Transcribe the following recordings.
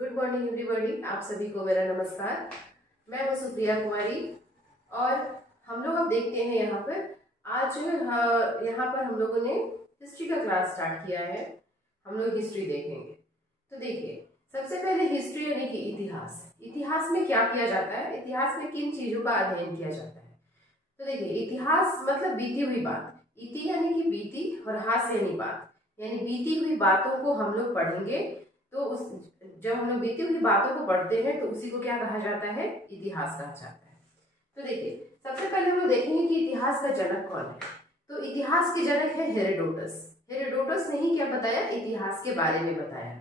Good morning everybody. आप सभी को मेरा नमस्कार। मैं हूँ सुप्रिया कुमारी और हम लोग अब देखते हैं यहाँ पर आज यहाँ पर हम लोगों ने हिस्ट्री का क्लास स्टार्ट किया है। हम लोग हिस्ट्री देखेंगे। तो देखिए, सबसे पहले हिस्ट्री यानी कि इतिहास। इतिहास में क्या किया जाता है, इतिहास में किन चीजों का अध्ययन किया जाता है। तो देखिए, इतिहास मतलब बीती हुई बात। इति यानी कि बीती और हास यानी बात, यानी बीती हुई बातों को हम लोग पढ़ेंगे। तो उस जब हम लोग बीती हुई बातों को पढ़ते हैं तो उसी को क्या कहा जाता है, इतिहास कहा जाता है। तो देखिए, सबसे पहले हम लोग देखेंगे कि इतिहास का जनक कौन है। तो इतिहास के जनक है हेरोडोटस। हेरोडोटस ने ही क्या बताया, इतिहास के बारे में बताया।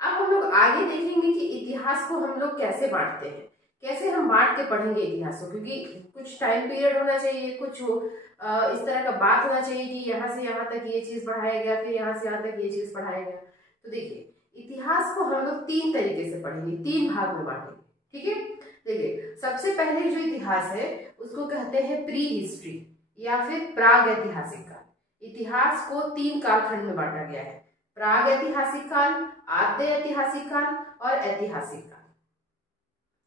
अब हम लोग आगे देखेंगे कि इतिहास को हम लोग कैसे बांटते हैं, कैसे हम बांट के पढ़ेंगे इतिहास को, क्योंकि कुछ टाइम पीरियड होना चाहिए, कुछ इस तरह का बात होना चाहिए कि यहाँ से यहाँ तक ये चीज पढ़ाया गया, फिर यहाँ से यहाँ तक ये चीज पढ़ाया गया। तो देखिए, इतिहास को हम लोग तीन तरीके से पढ़ेंगे, तीन भाग में बांटेंगे। ठीक है, देखिए सबसे पहले जो इतिहास है उसको कहते हैं प्री हिस्ट्री या फिर प्राग ऐतिहासिक काल। इतिहास को तीन कालखंड में बांटा गया है, प्राग ऐतिहासिक काल, आद्य ऐतिहासिक काल और ऐतिहासिक काल।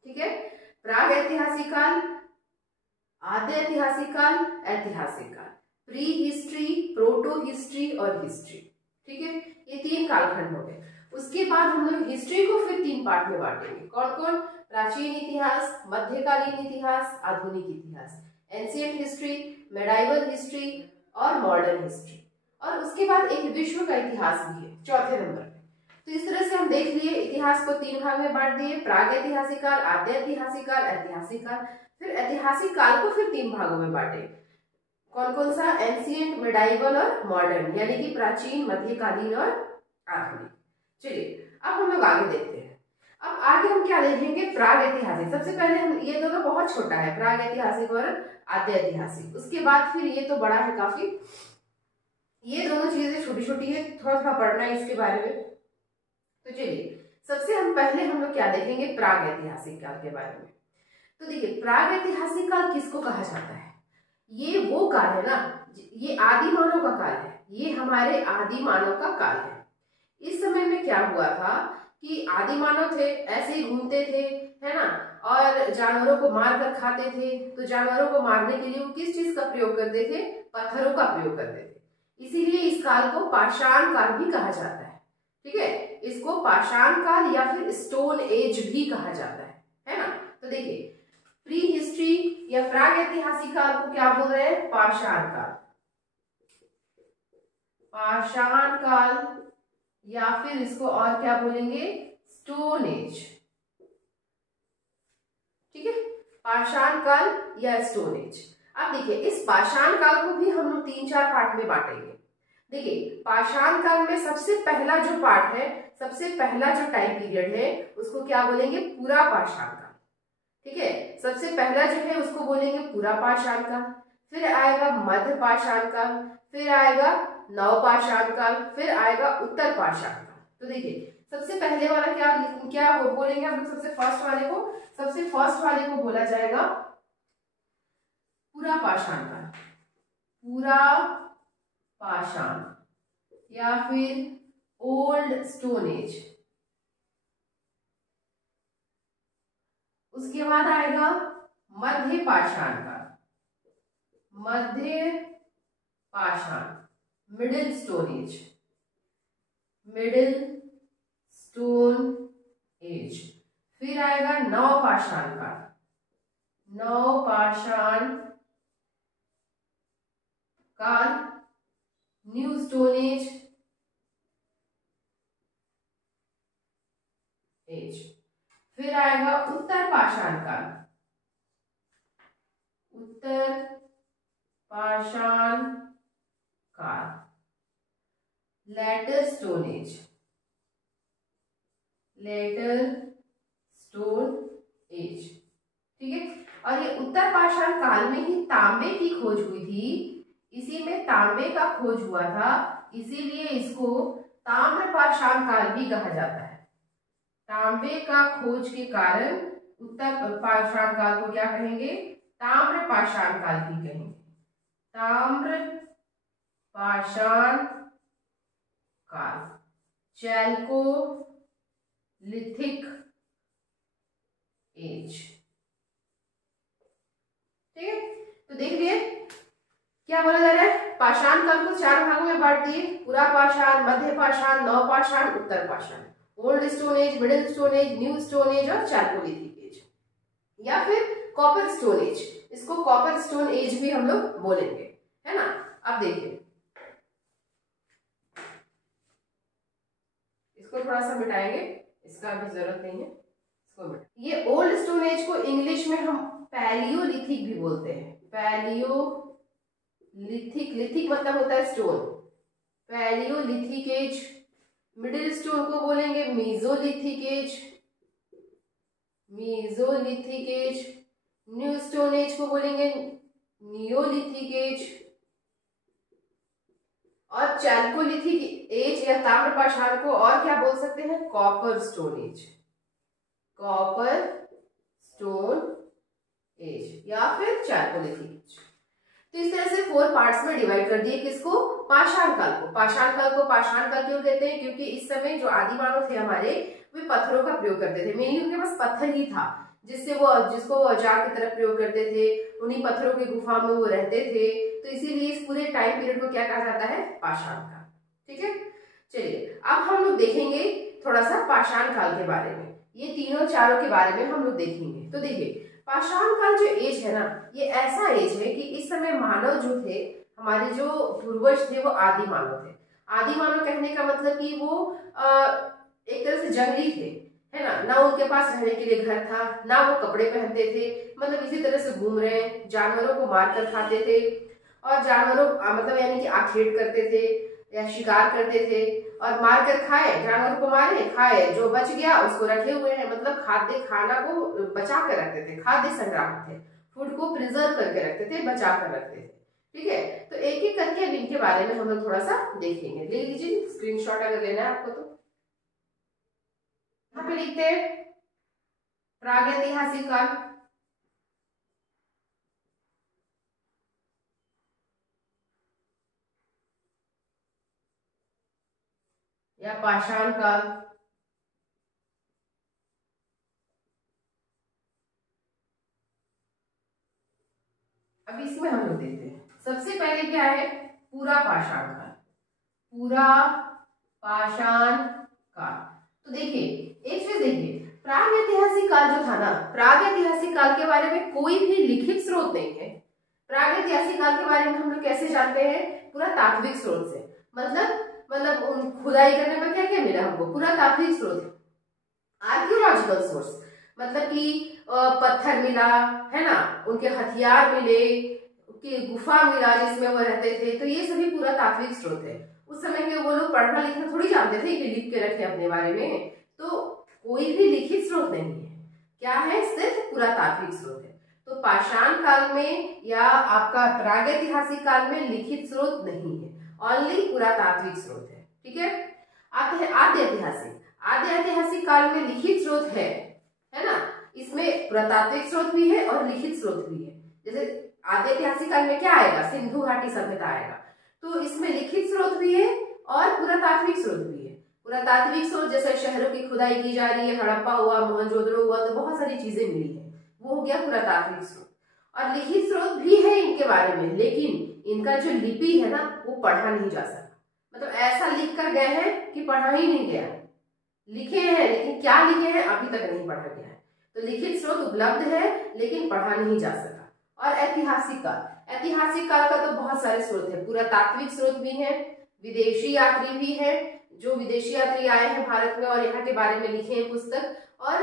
ठीक है, प्राग ऐतिहासिक काल, आद्य ऐतिहासिक काल, ऐतिहासिक काल, प्री हिस्ट्री, प्रोटो हिस्ट्री और हिस्ट्री। ठीक है, ये तीन कालखंड हो गए। उसके बाद हम लोग हिस्ट्री को फिर तीन पार्ट में बांटेंगे। कौन कौन, प्राचीन इतिहास, मध्यकालीन इतिहास, आधुनिक इतिहास, एंशिएंट हिस्ट्री, मेडाइवल हिस्ट्री और मॉडर्न हिस्ट्री। और उसके बाद एक विश्व का इतिहास भी है चौथे नंबर पे। तो इस तरह से हम देख लिए, इतिहास को तीन भाग में बांट दिए, प्राग ऐतिहासिक काल, आद्य ऐतिहासिक काल, ऐतिहासिक काल। फिर ऐतिहासिक काल को फिर तीन भागों में बांटे। कौन कौन सा, एंशिएंट, मेडाइवल और मॉडर्न, यानी कि प्राचीन, मध्यकालीन और आधुनिक। चलिए अब हम लोग आगे देखते हैं। अब आगे हम क्या देखेंगे, प्राग ऐतिहासिक। सबसे पहले हम, ये दोनों बहुत छोटा है, प्राग ऐतिहासिक और आद्य ऐतिहासिक। उसके बाद फिर ये तो बड़ा है काफी, ये दोनों चीजें छोटी छोटी है, थोड़ा थोड़ा पढ़ना है इसके बारे में। तो चलिए सबसे हम पहले हम लोग क्या देखेंगे, प्राग ऐतिहासिक काल के बारे में। तो देखिए, प्राग ऐतिहासिक काल किसको कहा जाता है, ये वो काल है ना, ये आदि मानव का काल है, ये हमारे आदि मानव का काल है। इस समय में क्या हुआ था कि आदि मानव थे, ऐसे ही घूमते थे, है ना, और जानवरों को मार कर खाते थे। तो जानवरों को मारने के लिए वो किस चीज का प्रयोग करते थे, पत्थरों का प्रयोग करते थे। इसीलिए इस काल को पाषाण काल भी कहा जाता है। ठीक है, इसको पाषाण काल या फिर स्टोन एज भी कहा जाता है ना। तो देखिए, प्री हिस्ट्री या प्राग ऐतिहासिक काल को क्या बोल रहे हैं, पाषाण काल, पाषाण काल, या फिर इसको और क्या बोलेंगे, स्टोन एज। ठीक है, पाषाण काल या स्टोन एज। अब देखिए, इस पाषाण काल को भी हम लोग तीन चार पार्ट में बांटेंगे। देखिए, पाषाण काल में सबसे पहला जो पार्ट है, सबसे पहला जो टाइम पीरियड है उसको क्या बोलेंगे, पूरा पाषाण काल। ठीक है, सबसे पहला जो है उसको बोलेंगे पूरा पाषाण काल। फिर आएगा मध्य पाषाण काल, फिर आएगा नवपाषाण काल, फिर आएगा उत्तर पाषाण काल। तो देखिए, सबसे पहले वाला क्या क्या बोलेंगे हम लोग, सबसे फर्स्ट वाले को, सबसे फर्स्ट वाले को बोला जाएगा पूरा पाषाण काल, पूरा पाषाण या फिर ओल्ड स्टोन एज। उसके बाद आएगा मध्य पाषाण काल, मध्य पाषाण, middle stone age, middle stone age. फिर आएगा नवपाषाण काल, नवपाषाण काल, न्यू स्टोन एज, फिर आएगा उत्तर पाषाण काल, उत्तर पाषाण काल, later stone age, later stone age. ठीक है, और ये उत्तर पाषाण काल में ही तांबे की खोज हुई थी, इसी में तांबे का खोज हुआ था, इसीलिए इसको ताम्र पाषाण काल भी कहा जाता है। तांबे का खोज के कारण उत्तर पाषाण काल को क्या कहेंगे, ताम्र पाषाण काल भी कहेंगे, ताम्र पाषाण काल, चैल्को लिथिक एज। ठीक है, तो देख लिए क्या बोला जा रहा है, पाषाण काल को 4 भागों में बांट दिए, पूरा पाषाण, मध्य पाषाण, नवपाषाण, उत्तर पाषाण, old stone as, middle stone age, new stone as और चारकोलिथिक एज, या फिर कॉपर स्टोन एज। इसको कॉपर स्टोन एज भी हम लोग बोलेंगे, है ना। अब देखिए, इसको थोड़ा सा मिटाएंगे, इसका अभी जरूरत नहीं है, इसको मिटा। ये ओल्ड स्टोन एज को इंग्लिश में हम पैलियोलिथिक भी बोलते हैं, पैलियोलिथिक, लिथिक मतलब होता है stone, palaeolithic age. Middle stone को बोलेंगे mesolithic age, mesolithic age. New stone age को बोलेंगे नियोलिथिक एज, और चारकोलिथिक एज या ताम्रपाषाण को और क्या बोल सकते हैं, copper stone age, copper stone age या फिर चारकोलिथिक एज। तो इस तरह से 4 पार्ट्स में डिवाइड कर दिए किसको, पाषाण काल को। पाषाण काल को पाषाण काल क्यों कहते हैं, क्योंकि इस समय जो आदि मानव थे हमारे, वे पत्थरों का प्रयोग करते थे, मेनली उनके पास पत्थर ही था जिसको वो औजार की तरह प्रयोग करते थे, उन्हीं पत्थरों की गुफा में वो रहते थे, तो इसीलिए इस पूरे टाइम पीरियड को क्या कहा जाता है, पाषाण काल। ठीक है, चलिए अब हम लोग देखेंगे थोड़ा सा पाषाण काल के बारे में, ये तीनों चारों के बारे में हम लोग देखेंगे। तो देखिए, पाषाण काल जो एज है ना, ये ऐसा एज है कि इस समय मानव जो थे, हमारे जो पूर्वज थे, वो आदि मानव थे। आदि मानव कहने का मतलब कि वो एक तरह से जंगली थे, है ना उनके पास रहने के लिए घर था, ना वो कपड़े पहनते थे, मतलब इसी तरह से घूम रहे हैं, जानवरों को मार कर खाते थे, और जानवरों मतलब यानी कि आखेट करते थे या शिकार करते थे, और मार कर खाए, जानवरों को मारे खाए, जो बच गया उसको रखे हुए हैं, मतलब खाद्य खाना को बचा कर रखते थे, खाद्य संग्राहक थे, फूड को प्रिजर्व करके रखते थे, बचा कर रखते थे। ठीक है, तो एक एक करके अब इनके बारे में हम लोग थोड़ा सा देखेंगे। ले लीजिए स्क्रीनशॉट अगर लेना है आपको तो। यहाँ पे लिखते हैं प्रागैतिहासिक काल, या पाषाण काल, अब इसमें हम लोग देखते हैं सबसे पहले क्या है, पूरा पाषाण काल, पूरा पाषाण काल। तो देखिए एक चीज देखिए, प्रागैतिहासिक काल जो था ना, प्रागैतिहासिक काल के बारे में कोई भी लिखित स्रोत नहीं है। प्रागैतिहासिक काल के बारे में हम लोग कैसे जानते हैं, पूरा तात्विक स्रोत से, मतलब खुदाई करने पर क्या क्या मिला हमको, पूरा तात्विक स्रोत, आर्कियोलॉजिकल सोर्स, मतलब कि पत्थर मिला, है ना, उनके हथियार मिले, उनकी गुफा मिला जिसमें वो रहते थे, तो ये सभी पूरा तात्विक स्रोत है। उस समय के वो लोग पढ़ना लिखना थोड़ी जानते थे कि लिख के रखे अपने बारे में, तो कोई भी लिखित स्रोत नहीं है, क्या है, सिर्फ पुरातात्विक तात्विक स्रोत है। तो पाषाण काल में या आपका प्रागैतिहासिक काल में लिखित स्रोत नहीं है, ओनली पुरातात्विक स्रोत है। ठीक है, आते हैं आद्य ऐतिहासिक। आद्य ऐतिहासिक काल में लिखित स्रोत है ना, इसमें पुरातात्विक स्रोत भी है और लिखित स्रोत भी है। जैसे आद्य ऐतिहासिक काल में क्या आएगा, सिंधु घाटी सभ्यता आएगा, तो इसमें लिखित स्रोत भी है और पुरातात्विक स्रोत भी है। पुरातात्विक स्रोत जैसे शहरों की खुदाई की जा रही है, हड़प्पा हुआ, मोहनजोदड़ो हुआ, तो बहुत सारी चीजें मिली है, वो हो गया पुरातात्विक स्रोत। और लिखित स्रोत भी है इनके बारे में, लेकिन इनका जो लिपि है ना, वो पढ़ा नहीं जा सकता, मतलब ऐसा लिख कर गए हैं कि पढ़ा ही नहीं गया, लिखे हैं लेकिन क्या लिखे हैं अभी तक नहीं पढ़ा गया है। तो लिखित स्रोत उपलब्ध है लेकिन पढ़ा नहीं जा सका। और ऐतिहासिक काल, ऐतिहासिक काल का तो बहुत सारे स्रोत है, पुरातात्विक स्रोत भी है, विदेशी यात्री भी है, जो विदेशी यात्री आए हैं भारत में और यहाँ के बारे में लिखे हैं पुस्तक, और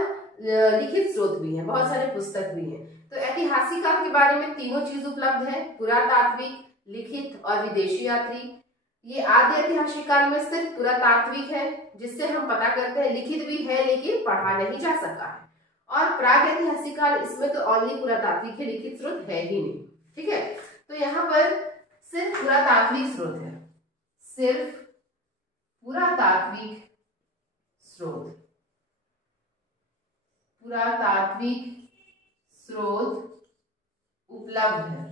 लिखित स्रोत भी है, बहुत सारे पुस्तक भी हैं। तो ऐतिहासिक काल के बारे में तीनों चीज उपलब्ध है, पुरातात्विक, लिखित और विदेशी यात्री। ये आद्य ऐतिहासिक काल में सिर्फ पुरातात्विक है, जिससे हम पता करते हैं, लिखित भी है लेकिन पढ़ा नहीं जा सका है। और प्रागैतिहासिक काल, इसमें तो ओनली पुरातात्विक है, लिखित स्रोत है ही नहीं। ठीक है, तो यहाँ पर सिर्फ पुरातात्विक स्रोत है, सिर्फ पुरातात्विक स्रोत, पुरातात्विक स्रोत उपलब्ध है।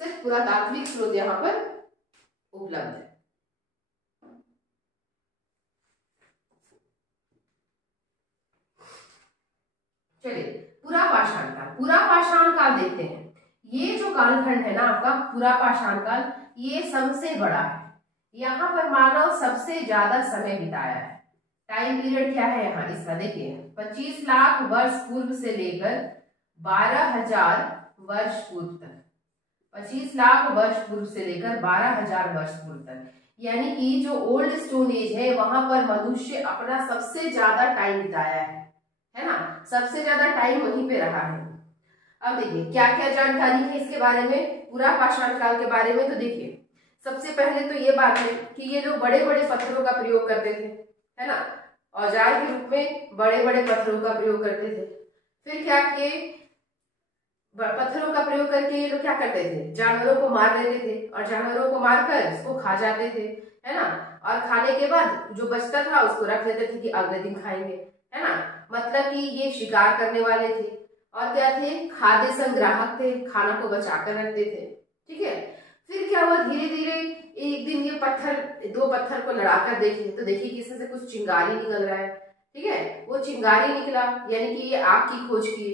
सिर्फ पुरातात्विक स्रोत यहाँ पर उपलब्ध है। पुरा पाषाण काल। पुरा पाषाण काल देखते हैं, ये जो कालखंड है ना आपका पुरा पाषाण काल, ये सबसे बड़ा है। यहाँ पर मानव सबसे ज्यादा समय बिताया है। टाइम पीरियड क्या है यहाँ इसका देखिए, 25 लाख वर्ष पूर्व से लेकर 12,000 वर्ष पूर्व तक। 25 लाख वर्ष पूर्व से लेकर 12,000 वर्ष पूर्व तक, यानी कि जो ओल्ड स्टोन एज है वहां पर मनुष्य अपना सबसे ज्यादा टाइम बिताया है ना, सबसे ज्यादा टाइम वहीं पे रहा है। अब देखिए क्या क्या जानकारी है इसके बारे में, पुरा पाषाण काल के बारे में। तो देखिए सबसे पहले तो ये बात है कि ये लोग बड़े बड़े पत्थरों का प्रयोग करते थे, है ना, औजार के रूप में बड़े बड़े पत्थरों का प्रयोग करते थे। फिर क्या किए, पत्थरों का प्रयोग करके ये लोग क्या करते थे, जानवरों को मार देते थे और जानवरों को मारकर उसको खा जाते थे, है ना, और खाने के बाद जो बचता था उसको रख देते थे कि अगले दिन खाएंगे, है ना। मतलब कि ये शिकार करने वाले थे और क्या थे, खाद्य संग्राहक थे, खाना को बचा कर रखते थे। ठीक है, फिर क्या हुआ, धीरे धीरे एक दिन ये दो पत्थर को लड़ाकर देखे तो देखिए किसी से कुछ चिंगारी निकल रहा है। ठीक है, वो चिंगारी निकला यानी कि ये आग की खोज किए।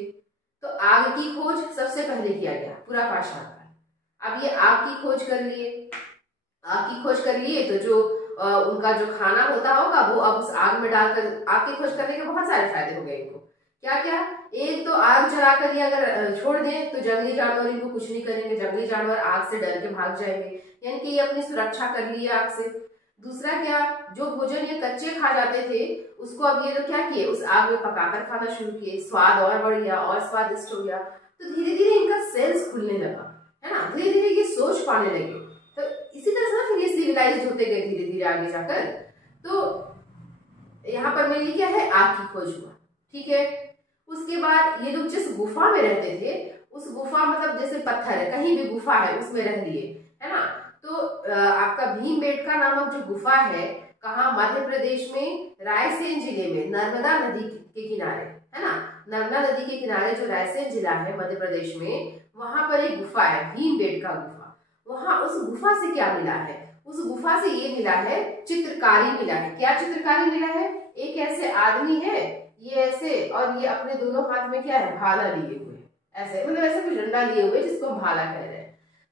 तो आग की खोज सबसे पहले किया गया पुरा पाषाण काल। अब ये आग की खोज कर लिए, आग की खोज कर लिए तो जो उनका जो खाना होता होगा वो अब उस आग में डालकर, आग की खोज करने के बहुत सारे फायदे हो गए इनको। क्या क्या, एक तो आग जला कर ये अगर छोड़ दें तो जंगली जानवर इनको कुछ नहीं करेंगे, जंगली जानवर आग से डर के भाग जाएंगे, यानी कि ये अपनी सुरक्षा कर ली आग से। दूसरा क्या, जो भोजन ये कच्चे खा जाते थे उसको अब ये लोग क्या किए, उस आग में पकाकर खाना शुरू किए, स्वाद और बढ़ गया और स्वादिष्ट हो गया। तो धीरे धीरे इनका सेंस खुलने लगा, है ना, धीरे धीरे ये सोच पाने लगे। तो इसी तरह से फिर ये सिविलाइज होते गए धीरे धीरे आगे जाकर। तो यहाँ पर मेनली क्या है, आग की खोज हुआ। ठीक है, उसके बाद ये लोग जिस गुफा में रहते थे, उस गुफा मतलब जैसे पत्थर है, कहीं भी गुफा है उसमें रह लिए, है ना। तो आपका भीमबेटका नामक जो गुफा है, कहाँ, मध्य प्रदेश में रायसेन जिले में नर्मदा नदी के किनारे, है ना, नर्मदा नदी के किनारे जो रायसेन जिला है मध्य प्रदेश में, वहां पर एक गुफा है भीमबेटका गुफा। वहां उस गुफा से क्या मिला है, उस गुफा से ये मिला है चित्रकारी मिला है। क्या चित्रकारी मिला है, एक ऐसे आदमी है, ये ऐसे, और ये अपने दोनों हाथ में क्या है, भाला लिए हुए, ऐसे मतलब ऐसे कुछ डंडा लिए हुए जिसको भाला कह रहे हैं।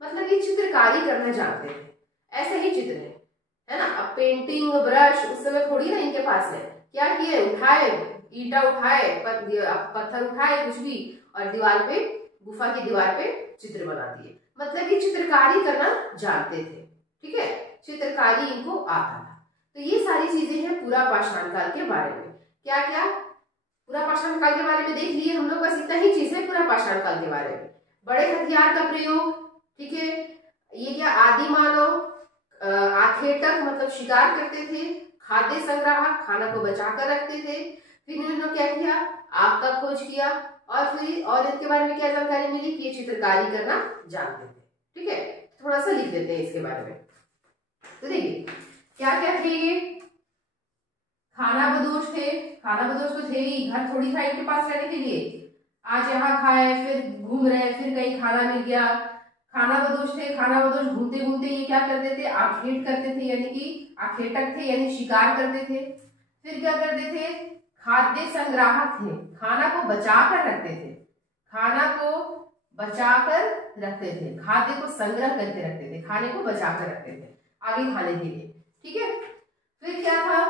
मतलब ये चित्रकारी करना जानते हैं, ऐसे ही चित्र है ना। अब पेंटिंग ब्रश उस समय थोड़ी ना इनके पास है, क्या किए, उठाए ईटा, उठाए पत्थर, उठाए कुछ भी, और दीवार पे, गुफा की दीवार पे चित्र बना दिए। मतलब ये चित्रकारी करना जानते थे। ठीक है, चित्रकारी इनको आता था। तो ये सारी चीजें हैं पुरा पाषाण काल के बारे में। क्या क्या, पुरा पाषाण काल के बारे में देख लिए हम लोग, बस इतना ही चीज है पुरा पाषाण काल के बारे में। बड़े हथियार का प्रयोग, ठीक है, ये क्या, आदि मानव आखेटक मतलब शिकार करते थे, खाद्य संग्राहक खाना को बचा कर रखते थे। फिर इन्होंने क्या किया, आग का खोज किया, और फिर और इसके बारे में क्या जानकारी मिली कि ये चित्रकारी करना जानते थे। ठीक है, थोड़ा सा लिख देते हैं इसके बारे में। तो देखिए क्या क्या थे ये, खानाबदोश थे, खानाबदोश तो थे ही, घर थोड़ी था इनके पास रहने के लिए, आज यहाँ खाए फिर घूम रहे, फिर कहीं खाना मिल गया। खानाबदोश थे, खानाबदोश घूमते घूमते ये क्या करते थे, आखेट करते थे, यानी कि आखेटक थे यानी शिकार करते थे। फिर क्या करते थे, खाद्य संग्राहक थे, खाना को बचा कर रखते थे, खाना को बचा कर रखते थे, खाद्य को संग्रह करके रखते थे, खाने को बचा कर रखते थे आगे खाने के लिए। ठीक है, फिर क्या था,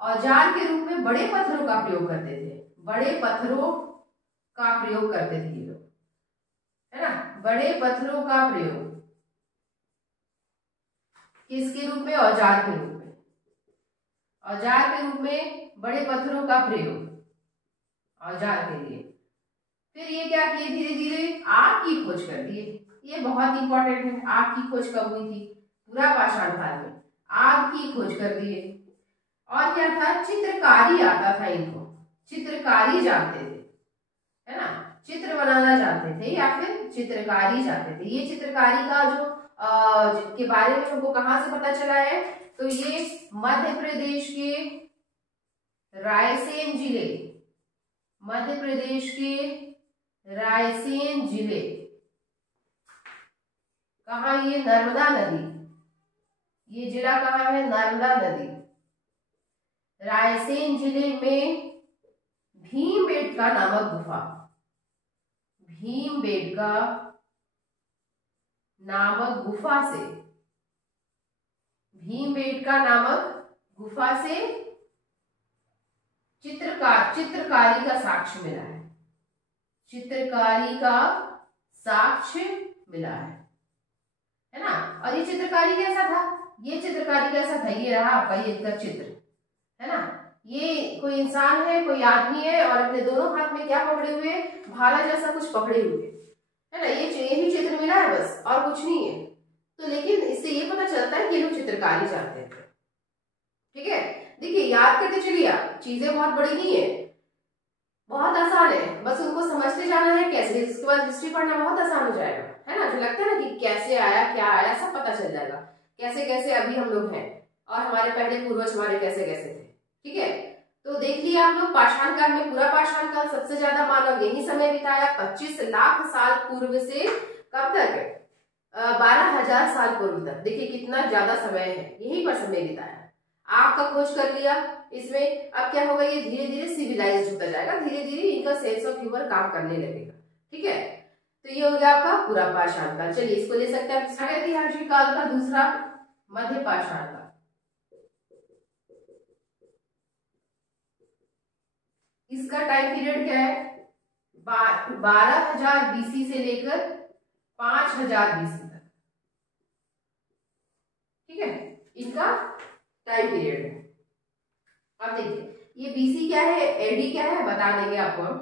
औजार के रूप में बड़े पत्थरों का प्रयोग करते थे, बड़े पत्थरों का प्रयोग करते थे ये लोग, है ना, बड़े पत्थरों का प्रयोग किसके रूप में, औजार के रूप में, औजार के रूप में बड़े पत्थरों का प्रयोग औजार के लिए। फिर ये क्या किए, धीरे धीरे आग की खोज कर दिए। ये बहुत इंपॉर्टेंट है, आग की खोज कब हुई थी, पुरा पाषाण काल में आग की खोज कर दिए। और क्या था, चित्रकारी आता था इनको, चित्रकारी जानते थे, है ना, चित्र बनाना जानते थे या फिर चित्रकारी जानते थे। ये चित्रकारी का जो के बारे में हमको कहाँ से पता चला है, तो ये मध्य प्रदेश के रायसेन जिले, मध्य प्रदेश के रायसेन जिले, कहाँ, ये नर्मदा नदी, ये जिला कहाँ है, नर्मदा नदी, रायसेन जिले में भीमबेटका नामक गुफा, भीमबेटका नामक गुफा से, भीमबेटका नामक गुफा से चित्रकारी का साक्ष्य मिला है, चित्रकारी का साक्ष्य मिला है ना। और ये चित्रकारी कैसा था, ये चित्रकारी कैसा था, ये रहा आपका ये इसका चित्र है ना। ये कोई इंसान है, कोई आदमी है और अपने दोनों हाथ में क्या पकड़े हुए, भाला जैसा कुछ पकड़े हुए है ना। ये यही चित्र मिला है बस, और कुछ नहीं है। तो लेकिन इससे ये पता चलता है कि लोग चित्रकारी जानते थे। ठीक है, देखिए याद करते चलिए आप, चीजें बहुत बड़ी नहीं है, बहुत आसान है, बस उनको समझते जाना है कैसे। इसके बाद हिस्ट्री पढ़ना बहुत आसान हो जाएगा है ना। जो लगता है ना कि कैसे आया क्या आया सब पता चल जाएगा, कैसे कैसे अभी हम लोग हैं और हमारे पहले पूर्वज हमारे कैसे कैसे थे। ठीक है, तो देख लिया आप लोग पाषाण काल में, पूरा पाषाण काल सबसे ज्यादा मानव यही समय बिताया, 25 लाख साल पूर्व से कब तक, 12,000 साल पूर्व तक। देखिए कितना ज्यादा समय है, यही पर समय बिताया। आग का खोज कर लिया इसमें, अब क्या होगा, ये धीरे धीरे सिविलाइज होता जाएगा, धीरे धीरे इनका सेंस ऑफ ह्यूमर काम करने लगेगा। ठीक है, तो ये हो गया आपका पूरा पाषाण काल। चलिए इसको ले सकते हैं ऐतिहासिक काल का दूसरा, मध्य पाषाण काल। इसका टाइम पीरियड क्या है, 12,000 बीसी से लेकर 5,000 बीसी तक। ठीक है, इनका टाइम पीरियड है। अब देखिए ये बीसी क्या है, एडी क्या है, बता देंगे आपको हम।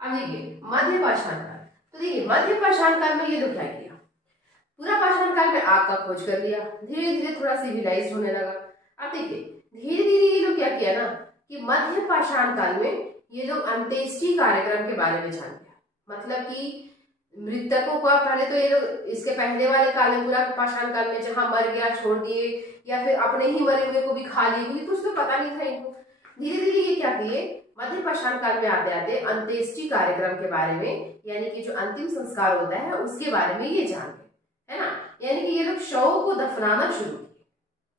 अब देखिए मध्य पाषाण काल, तो देखिए मध्य पाषाण काल में ये तो क्या किया, पूरा पाषाण काल में आग का खोज कर लिया, धीरे धीरे थोड़ा सिविलाइज होने लगा। अब देखिए धीरे धीरे ये लोग क्या किया ना कि मध्य पाषाण काल में ये लोग अंत्येष्टि कार्यक्रम के बारे में जान गया। मतलब कि मृतकों को, पहले तो ये लोग इसके पहले वाले काल में, पूरा पाषाण काल में जहां मर गया छोड़ दिए या फिर अपने ही मरे हुए को भी खा लिए, क्योंकि कुछ तो पता नहीं था इनको। धीरे धीरे ये क्या किए, मध्य पाषाण काल में आते आते अंत्येष्टि कार्यक्रम के बारे में, यानी कि जो अंतिम संस्कार होता है उसके बारे में ये जान गए है ना। यानी कि ये लोग शव को दफनाना शुरू किए।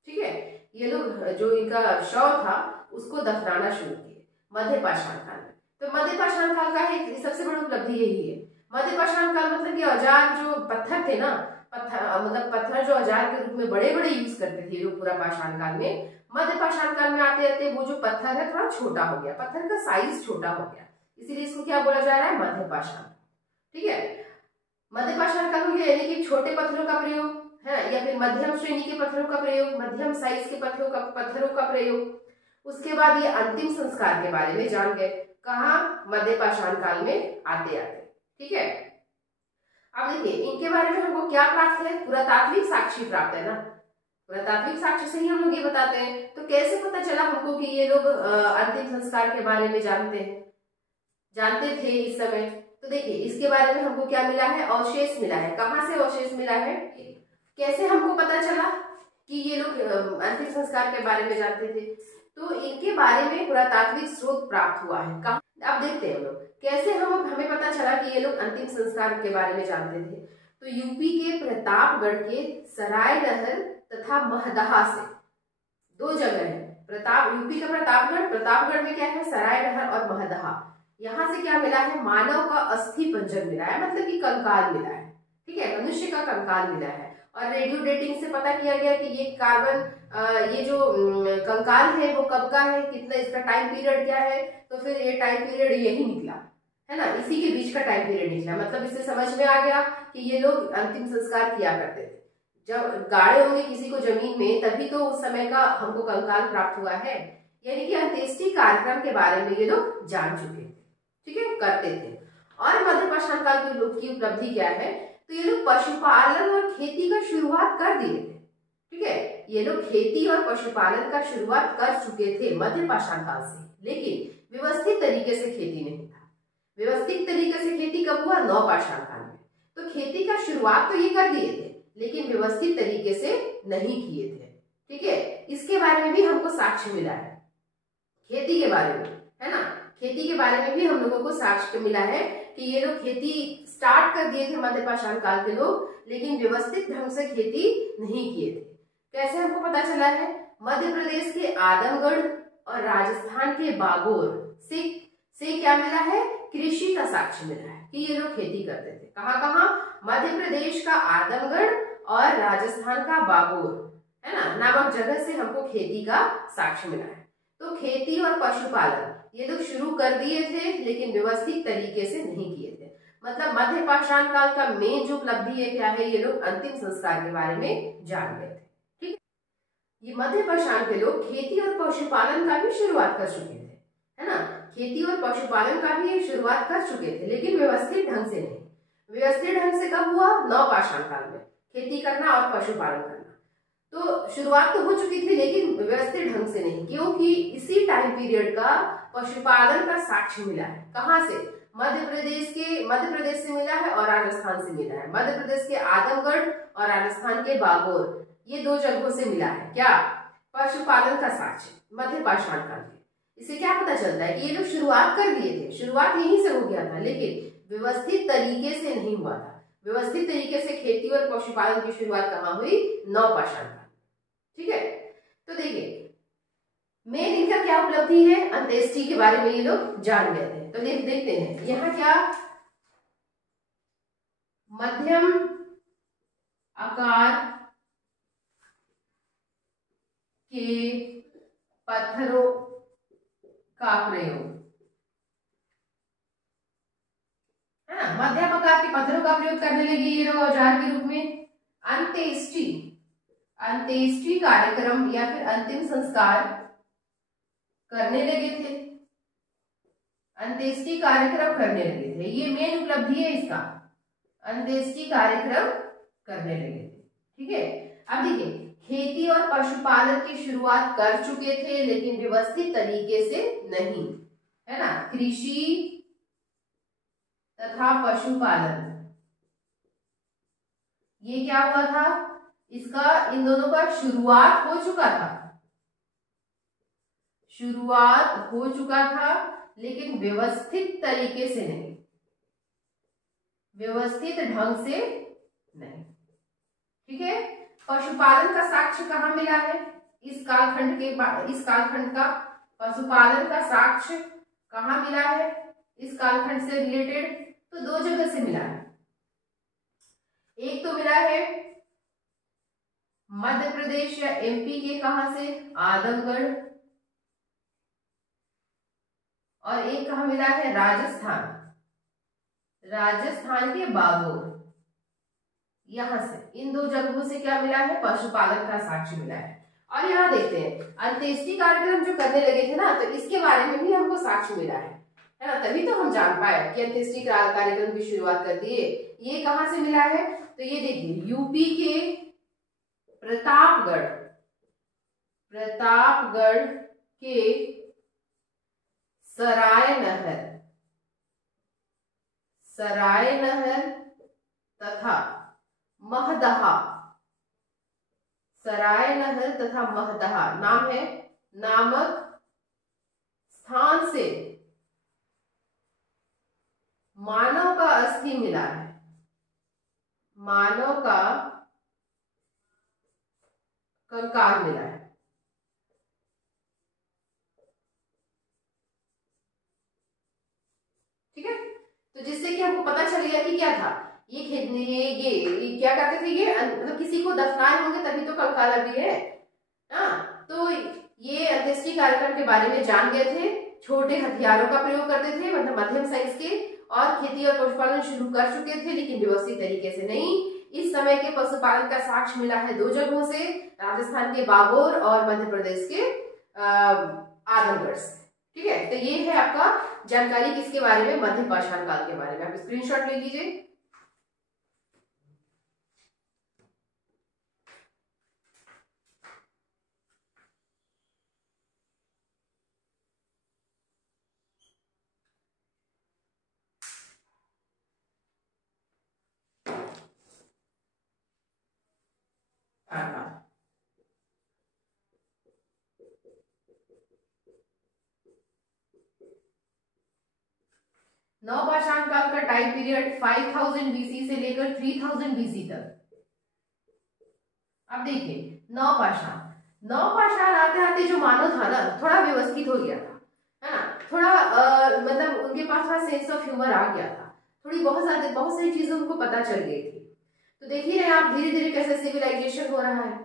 ठीक है, ये लोग जो इनका शव था उसको दफनाना शुरू किए मध्य पाषाण काल में। तो मध्य पाषाण काल का एक सबसे बड़ी उपलब्धि यही है। मध्य पाषाण काल मतलब कि औजार जो पत्थर थे ना, मतलब पत्थर जो औजार के रूप में बड़े बड़े यूज करते थे लोग पूरा पाषाण काल में, मध्य पाषाण काल में आते आते वो जो पत्थर है थोड़ा छोटा हो गया, पत्थर का साइज छोटा हो गया, इसीलिए इसको क्या बोला जा रहा है, मध्य पाषाण। ठीक है, मध्य पाषाण काल हो गया, यानी कि छोटे पत्थरों का प्रयोग है या फिर मध्यम श्रेणी के पत्थरों का प्रयोग, मध्यम साइज के पत्थरों का प्रयोग। उसके बाद ये अंतिम संस्कार के बारे में जान गए, कहा, मध्य पाषाण काल में आते आते। ठीक है, अब देखिए इनके बारे में हमको क्या प्राप्त है, पुरातात्विक साक्ष्य प्राप्त है ना। पुरातात्विक साक्ष्य से ही हम लोग ये बताते हैं। तो कैसे पता चला हमको कि ये लोग अंतिम संस्कार के बारे में जानते थे इस समय। तो देखिए इसके बारे में हमको क्या मिला है, अवशेष मिला है। कहाँ से अवशेष मिला है, कैसे हमको पता चला कि ये लोग अंतिम संस्कार के बारे में जानते थे। तो इनके बारे में पुरातात्विक स्रोत प्राप्त हुआ है। कहाँ, अब देखते हैं हम लोग कैसे हमें पता चला कि ये लोग अंतिम संस्कार के बारे में जानते थे। तो यूपी के प्रतापगढ़ के सरायनहर तथा महदहा से, दो जगह है, यूपी का प्रतापगढ़ में क्या है, सरायनहर और महदहा। यहाँ से क्या मिला है, मानव का अस्थि पंजर मिला है, मतलब कि कंकाल मिला है। ठीक है, मनुष्य का कंकाल मिला है। और रेडियो डेटिंग से पता किया गया कि ये कार्बन, ये जो कंकाल है वो कब का है, कितना इसका टाइम पीरियड क्या है। तो फिर ये टाइम पीरियड यही निकला है ना, इसी के बीच का टाइम पीरियड निकला। मतलब इससे समझ में आ गया कि ये लोग अंतिम संस्कार किया करते थे। जब गाड़े होंगे किसी को जमीन में, तभी तो उस समय का हमको कंकाल प्राप्त हुआ है। यानी कि अंत्येष्टि कार्यक्रम के बारे में ये लोग जान चुके थे। ठीक है, करते थे। और मध्य पाषाण काल की उपलब्धि क्या है, तो ये लोग पशुपालन और खेती का शुरुआत कर दिए थे। ठीक है, ये लोग खेती और पशुपालन का शुरुआत कर चुके थे मध्य पाषाण काल से, लेकिन व्यवस्थित तरीके से खेती नहीं था। व्यवस्थित तरीके से खेती कब हुआ, नव पाषाण काल में। तो खेती का शुरुआत तो ये कर दिए थे, लेकिन व्यवस्थित तरीके से नहीं किए थे। ठीक है, इसके बारे में भी हमको साक्ष्य मिला है, खेती के बारे में, है ना। खेती के बारे में भी हम लोगों को साक्ष्य मिला है कि ये लोग खेती स्टार्ट कर दिए थे मध्य पाषाण काल के लोग, लेकिन व्यवस्थित ढंग से खेती नहीं किए थे। कैसे हमको पता चला है, मध्य प्रदेश के आदमगढ़ और राजस्थान के बागोर से क्या मिला है कृषि का साक्ष्य मिला है कि ये लोग खेती करते थे। कहाँ कहाँ? मध्य प्रदेश का आदमगढ़ और राजस्थान का बागोर, है ना, नामक जगह से हमको खेती का साक्ष्य मिला है। तो खेती और पशुपालन ये लोग शुरू कर दिए थे, लेकिन व्यवस्थित तरीके से नहीं किए थे। मतलब मध्य पाषाण काल का मेन जो उपलब्धि है क्या है, ये लोग अंतिम संस्कार के बारे में जान गए थे। ठीक, ये मध्य पाषाण के लोग खेती और पशुपालन का भी शुरुआत कर चुके थे, है ना, खेती और पशुपालन का भी शुरुआत कर चुके थे, लेकिन व्यवस्थित ढंग से नहीं। व्यवस्थित ढंग से कब हुआ? नवपाषाण काल में खेती करना और पशुपालन करना। तो शुरुआत तो हो चुकी थी, लेकिन व्यवस्थित ढंग से नहीं, क्योंकि इसी टाइम पीरियड का पशुपालन का साक्ष्य मिला है। कहाँ से? मध्य प्रदेश से मिला है और राजस्थान से मिला है। मध्य प्रदेश के आदमगढ़ और राजस्थान के बागोर, ये दो जगहों से मिला है क्या? पशुपालन का साक्ष्य मध्य पाषाण काल में। इससे क्या पता चलता है कि ये लोग शुरुआत कर दिए थे, शुरुआत यहीं से हो गया था, लेकिन व्यवस्थित तरीके से नहीं हुआ था। व्यवस्थित तरीके से खेती और पशुपालन की शुरुआत कहाँ हुई? नवपाषाण काल। ठीक है, तो देखिए मेन इनका क्या उपलब्धि है, अंत्येष्टि के बारे में ये लोग जान गए थे। तो देखते हैं यहाँ क्या, मध्यम आकार के पत्थरों का प्रयोग, है ना, मध्यम आकार के पत्थरों का प्रयोग करने लगे ये लोग औजार के रूप में। अंत्येष्टि कार्यक्रम या फिर अंतिम संस्कार करने लगे थे। अंत्येष्टि कार्यक्रम करने लगे थे, ये मेन उपलब्धि है इसका, अंत्येष्टि कार्यक्रम करने लगे थे। ठीक है, अब देखिए खेती और पशुपालन की शुरुआत कर चुके थे, लेकिन व्यवस्थित तरीके से नहीं, है ना। कृषि तथा पशुपालन ये क्या हुआ था, इसका इन दोनों का शुरुआत हो चुका था, लेकिन व्यवस्थित तरीके से नहीं, व्यवस्थित ढंग से नहीं। ठीक है, पशुपालन का साक्ष्य कहाँ मिला है? इस कालखंड का पशुपालन का साक्ष्य कहाँ मिला है? इस कालखंड से रिलेटेड तो दो जगह से मिला है। एक तो मिला है मध्य प्रदेश या एमपी के, कहां से? आदमगढ़, और एक कहां मिला है? राजस्थान के बागोर, यहां से, इन दो जगहों से क्या मिला है? पशुपालन का साक्ष्य मिला है। और यहाँ देखते हैं अंत्येष्टि कार्यक्रम जो करने लगे थे ना, तो इसके बारे में भी हमको साक्ष्य मिला है ना, तभी तो हम जान पाए कि अंत्येष्टि कार्यक्रम की शुरुआत कर दिए। ये कहां से मिला है? तो ये देखिए यूपी के प्रतापगढ़ के सराय नहर तथा महदहा नामक स्थान से मानव का अस्थि मिला है। मानव का कंकाल मिला है। ठीक है, तो जिससे कि हमको पता चल गया कि क्या था ये क्या करते थे, ये मतलब किसी को दफनाए होंगे तभी तो कंकाल अभी है। तो ये अंत्येष्टि कार्यक्रम के बारे में जान गए थे। छोटे हथियारों का प्रयोग करते थे, मतलब मध्यम साइज के, और खेती और पशुपालन शुरू कर चुके थे, लेकिन व्यवस्थित तरीके से नहीं। इस समय के पशुपालन का साक्ष्य मिला है दो जगहों से, राजस्थान के बागोर और मध्य प्रदेश के आदमगढ़ से। ठीक है, तो ये है आपका जानकारी किसके बारे में? मध्य पाषाण काल के बारे में। आप स्क्रीनशॉट ले लीजिए। नवपाषाण काल का टाइम पीरियड 5000 बीसी से लेकर 3000 बीसी तक। अब देखिए नवपाषाण आते आते जो मानव था ना, थोड़ा व्यवस्थित हो गया था, है ना। थोड़ा मतलब उनके पास थोड़ा सेंस ऑफ ह्यूमर आ गया था, थोड़ी बहुत सारी चीजें उनको पता चल गई थी। तो देख ही रहे आप धीरे धीरे कैसे सिविलाइजेशन हो रहा है।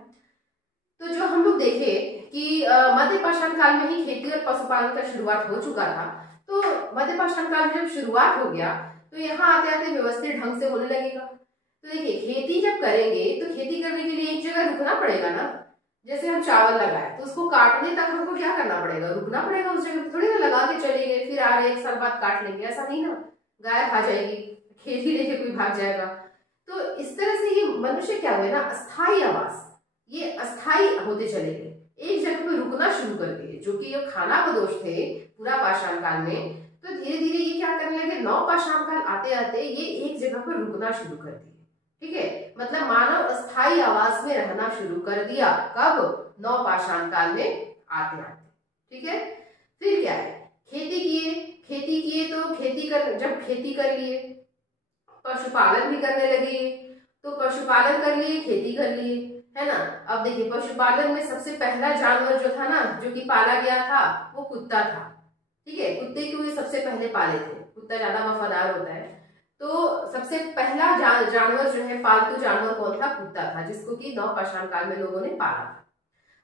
तो जो हम लोग देखे कि मध्य पाषाण काल में ही खेती और पशुपालन का शुरुआत हो चुका था। तो मध्य पाषाण काल में जब शुरुआत हो गया तो यहाँ आते आते व्यवस्थित ढंग से होने लगेगा। तो देखिए खेती जब करेंगे तो खेती करने के लिए एक जगह रुकना पड़ेगा ना। जैसे हम चावल लगाए तो उसको काटने तक हमको क्या करना पड़ेगा, रुकना पड़ेगा। उस जगह थोड़ी ना लगा के चले गए फिर आ रहे एक साल बाद काट लेंगे, ऐसा नहीं ना। गाय खा जाएगी, खेती लेके कोई भाग जाएगा। तो इस तरह से ये मनुष्य क्या हुए ना, अस्थायी आवास, ये अस्थायी होते चले गए, एक जगह पे रुकना शुरू कर दिए। जो कि ये खाना बदोश थे पूरा पाषाण काल में, तो धीरे धीरे ये क्या करने लगे, नव पाषाण काल आते आते ये एक जगह पर रुकना शुरू कर दिए। ठीक है, मतलब मानव अस्थायी आवास में रहना शुरू कर दिया। कब? नव पाषाण काल में आते आते। ठीक है, फिर क्या है, खेती किए तो जब खेती कर लिए, पशुपालन भी करने लगे। तो पशुपालन कर लिए, खेती कर लिए, है ना। अब देखिए पशुपालन में सबसे पहला जानवर जो था ना, जो कि पाला गया था, वो कुत्ता था। ठीक है, कुत्ते को ये सबसे पहले पाले थे, कुत्ता ज्यादा वफादार होता है। तो सबसे पहला जानवर जो है, पालतू जानवर कौन था? कुत्ता था, जिसको कि नव पाषाण काल में लोगों ने पाला था।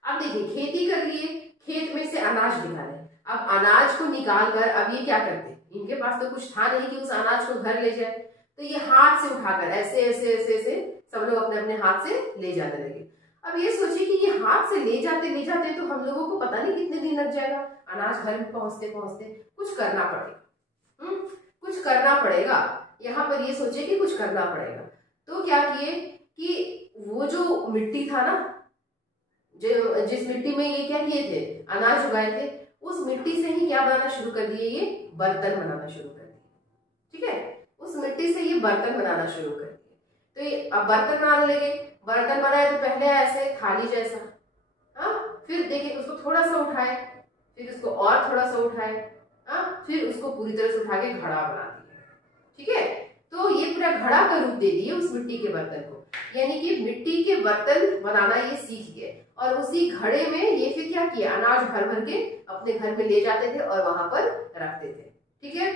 अब देखिए खेती कर लिए, खेत में से अनाज निकाले। अब अनाज को निकाल कर अब ये क्या करते, इनके पास तो कुछ था नहीं कि उस अनाज को घर ले जाए। तो ये हाथ से उठाकर ऐसे ऐसे ऐसे ऐसे सब लोग अपने अपने हाथ से ले जाने लगे। अब ये सोचिए कि ये हाथ से ले जाते तो हम लोगों को पता नहीं कितने दिन लग जाएगा अनाज घर में पहुंचते पहुंचते। कुछ करना पड़ेगा, कुछ करना पड़ेगा। यहाँ पर ये सोचिए कि कुछ करना पड़ेगा। तो क्या किए कि वो जो मिट्टी था ना, जो जिस मिट्टी में ये क्या किए थे, अनाज उगाए थे, उस मिट्टी से ही क्या बनाना शुरू कर दिए, ये बर्तन बनाना शुरू कर दिए। ठीक है, उस मिट्टी से ये बर्तन बनाना शुरू कर दिए। तो ये अब बर्तन बनाने लगे। बर्तन बनाए तो पहले ऐसे थाली जैसा, हाँ, फिर देखिए उसको थोड़ा सा उठाए, फिर उसको और थोड़ा सा उठाए, हाँ, फिर उसको पूरी तरह से उठा के घड़ा बना दिया। ठीक है, तो ये पूरा घड़ा का रूप दे दिए उस मिट्टी के बर्तन को, यानी कि मिट्टी के बर्तन बनाना ये सीख गए। और उसी घड़े में ये फिर क्या किया, अनाज भर भर के अपने घर में ले जाते थे और वहां पर रखते थे। ठीक है,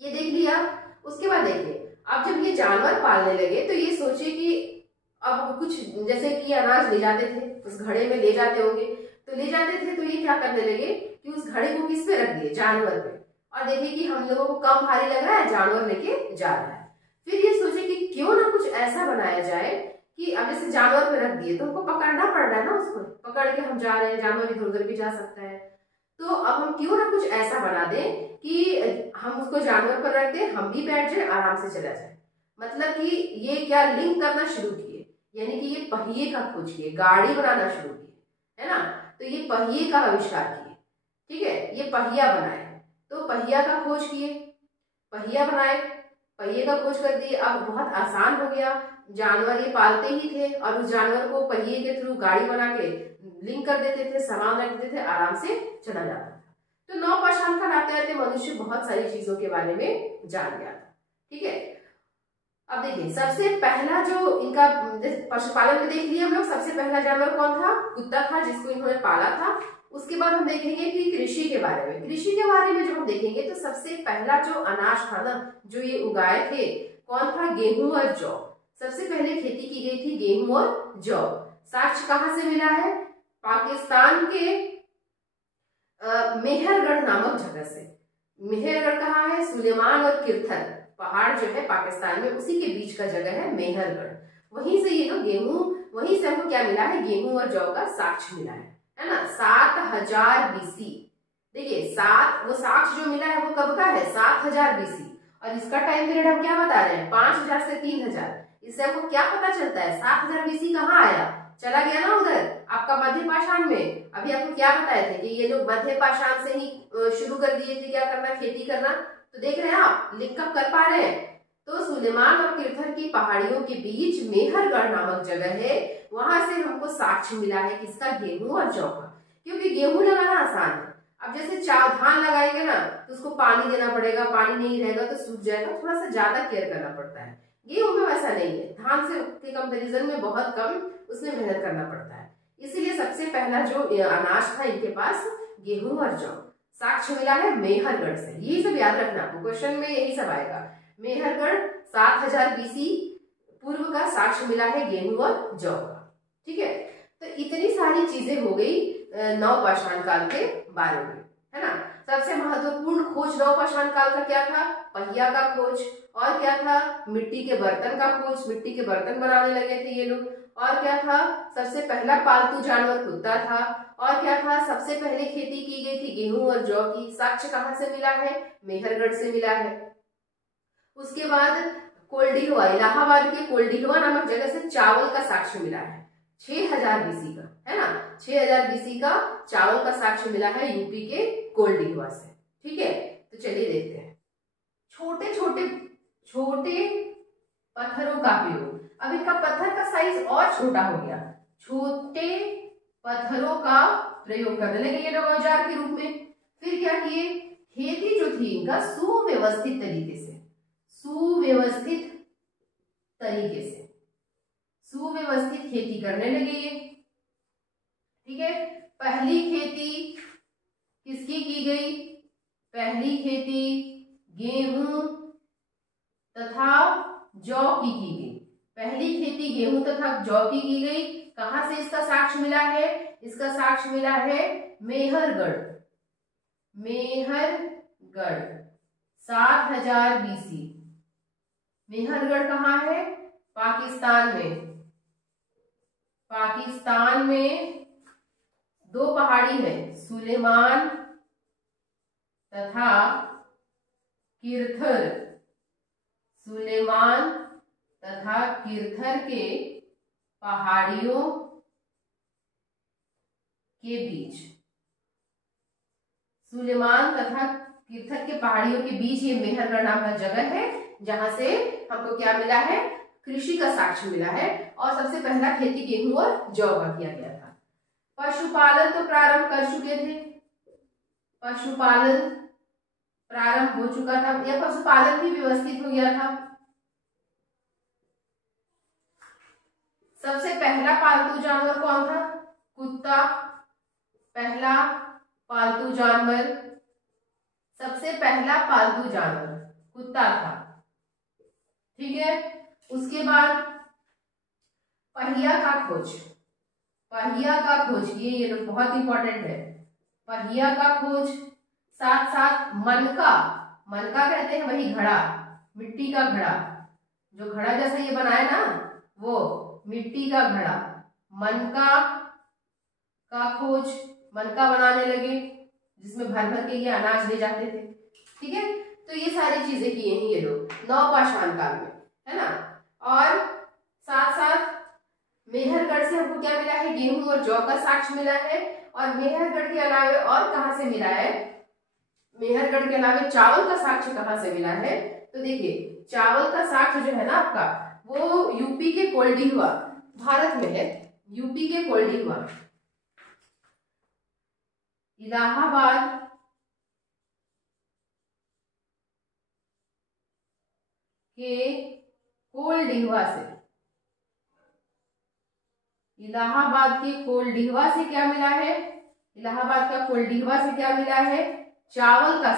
ये देख लिया। उसके बाद देखिए अब जब ये जानवर पालने लगे तो ये सोचे कि अब कुछ, जैसे कि अनाज ले जाते थे उस घड़े में ले जाते होंगे, तो ले जाते थे तो ये क्या करने लगे कि उस घड़े को किस पे रख दिए, जानवर पे। और देखिए कि हम लोगों को कम भारी लग रहा है, जानवर लेके जा रहा है। फिर ये सोचे कि क्यों ना कुछ ऐसा बनाया जाए कि अब जैसे जानवर पे रख दिए तो हमको पकड़ना पड़ रहा है ना, उसको पकड़ के हम जा रहे हैं, जानवर इधर उधर भी जा सकता है। तो अब हम क्यों ना कुछ ऐसा बना दें कि हम उसको जानवर पर रख दें, हम भी बैठ जाए, आराम से चला जाए। मतलब कि ये क्या लिंक करना शुरू किए, यानी कि ये पहिए का खोज किए, गाड़ी बनाना शुरू किए, है ना। तो ये पहिए का आविष्कार किए। ठीक है, ये पहिया बनाए, तो पहिया का खोज किए, पहिया बनाए, पहिए का खोज कर दिए। अब बहुत आसान हो गया, जानवर ये पालते ही थे और उस जानवर को पहिए के थ्रू गाड़ी बना के लिंक कर देते थे, सामान रख देते थे, आराम से चला जाता था। तो नव पाषाण काल आते आते मनुष्य बहुत सारी चीजों के बारे में जान गया था। ठीक है, अब देखिए सबसे पहला जो इनका पशुपालन में देख लिया हम लोग, सबसे पहला जानवर कौन था, कुत्ता था, जिसको इन्होंने पाला था। उसके बाद हम देखेंगे कि कृषि के बारे में, कृषि के बारे में जब हम देखेंगे तो सबसे पहला जो अनाज था ना, जो ये उगाए थे, कौन था, गेहूं और जौ। सबसे पहले खेती की गई थी गेहूं और जौ। साक्ष्य कहाँ से मिला है, पाकिस्तान के मेहरगढ़ नामक जगह से। मेहरगढ़ कहाँ है, सुलेमान और किरथल पहाड़ जो है पाकिस्तान में, उसी के बीच का जगह है मेहरगढ़। वहीं से ये लोग गेहूं, वहीं से हमको क्या मिला है, गेहूं और जौ का साक्ष्य मिला है ना, 7000 BC। देखिए वो साक्ष्य जो मिला है वो कब का है, 7000 BC। और इसका टाइम पीरियड हम क्या बता रहे हैं, 5000 से 3000। इससे हमको क्या पता चलता है, 7000 BC कहाँ आया, चला गया ना उधर आपका मध्य पाषाण में। अभी आपको क्या बताए थे कि ये लोग मध्य पाषाण से ही शुरू कर दिए थे क्या करना, खेती करना। तो देख रहे हैं आप, लिंकअप कर पा रहे हैं। तो सुलेमान और किरथल की पहाड़ियों के बीच मेहरगढ़ नामक जगह है, वहां से हमको साक्ष्य मिला है किसका, गेहूं और जौ का। क्योंकि गेहूं लगाना आसान है, अब जैसे धान लगाएंगे ना तो उसको पानी देना पड़ेगा, पानी नहीं रहेगा तो सूख जाएगा, थोड़ा सा ज्यादा केयर करना पड़ता है। गेहूं में वैसा नहीं है, धान से के कंपेरिजन में बहुत कम उसमें मेहनत करना पड़ता है। इसीलिए सबसे पहला जो अनाज था इनके पास, गेहूं और जौ। साक्ष्य मिला है मेहरगढ़ से। यही सब याद रखना आपको, क्वेश्चन में यही सब आएगा। मेहरगढ़ 7000 BC पूर्व का साक्ष्य मिला है गेहूं और जौ का। ठीक है, तो इतनी सारी चीजें हो गई नवपाषाण काल के बारे में, है ना। सबसे महत्वपूर्ण खोज नवपाषाण काल का क्या था? पहिया का खोज। और क्या था? मिट्टी के बर्तन का खोज, मिट्टी के बर्तन बनाने लगे थे ये लोग। और क्या था? सबसे पहला पालतू जानवर कुत्ता था। और क्या था? सबसे पहले खेती की गई थी गेहूं और जौ की। साक्ष्य कहाँ से मिला है? मेहरगढ़ से मिला है। उसके बाद कोल्डिलवा, इलाहाबाद के कोल्डिलवा नामक जगह से चावल का साक्ष्य मिला है 6000 BC का, है ना। 6000 BC का चावल का साक्ष्य मिला है यूपी के कोल्डिलवा से। ठीक है, तो चलिए देखते हैं। छोटे पत्थरों का प्रयोग। अब इनका पत्थर का साइज और छोटा हो गया। छोटे पत्थरों का प्रयोग करने लगे ये लोग औजार के रूप में। फिर क्या किए? खेती जो थी इनका सुव्यवस्थित खेती करने लगे ये। ठीक है, पहली खेती किसकी की गई? पहली खेती गेहूं तथा जौ की गई। पहली खेती गेहूं तथा जौ की गई। कहां से इसका साक्ष्य मिला है? इसका साक्ष्य मिला है मेहरगढ़ 7000 BC। मेहरगढ़ कहाँ है? पाकिस्तान में दो पहाड़ी है, सुलेमान तथा किरथर के पहाड़ियों के बीच, सुलेमान तथा किरथर के पहाड़ियों के बीच ये मेहरगढ़ नाम का जगह है, जहां से हमको क्या मिला है? कृषि का साक्ष्य मिला है। और सबसे पहला खेती गेहूं और जौ का किया गया था। पशुपालन तो प्रारंभ कर चुके थे, पशुपालन प्रारंभ हो चुका था, या पशुपालन भी व्यवस्थित हो गया था। सबसे पहला पालतू जानवर कौन था? कुत्ता। पहला पालतू जानवर, सबसे पहला पालतू जानवर कुत्ता था। ठीक है, उसके बाद पहिया का खोज ये लोग बहुत इंपॉर्टेंट है। पहिया का खोज, साथ साथ मनका कहते हैं वही घड़ा, मिट्टी का घड़ा, जो घड़ा जैसा ये बनाया ना, वो मिट्टी का घड़ा। मनका का खोज, मनका बनाने लगे जिसमें भर भर के ये अनाज ले जाते थे। ठीक है, तो ये सारी चीजें किए हैं ये लोग नवपाषाण काल में, है ना। और साथ साथ मेहरगढ़ से हमको क्या मिला है? गेहूं और जौ का साक्ष्य मिला है। और मेहरगढ़ के अलावे और कहां से मिला है? मेहरगढ़ के अलावे चावल का साक्ष्य कहां से मिला है? तो देखिए, चावल का साक्ष्य जो है ना आपका, वो यूपी के कोल्डिलवा, भारत में है, यूपी के कोल्डिलवा, इलाहाबाद के कोल्डिलवा से, इलाहाबाद के कोल्डिलवा से क्या मिला है? इलाहाबाद का कोल्डिलवा से क्या मिला है? चावल का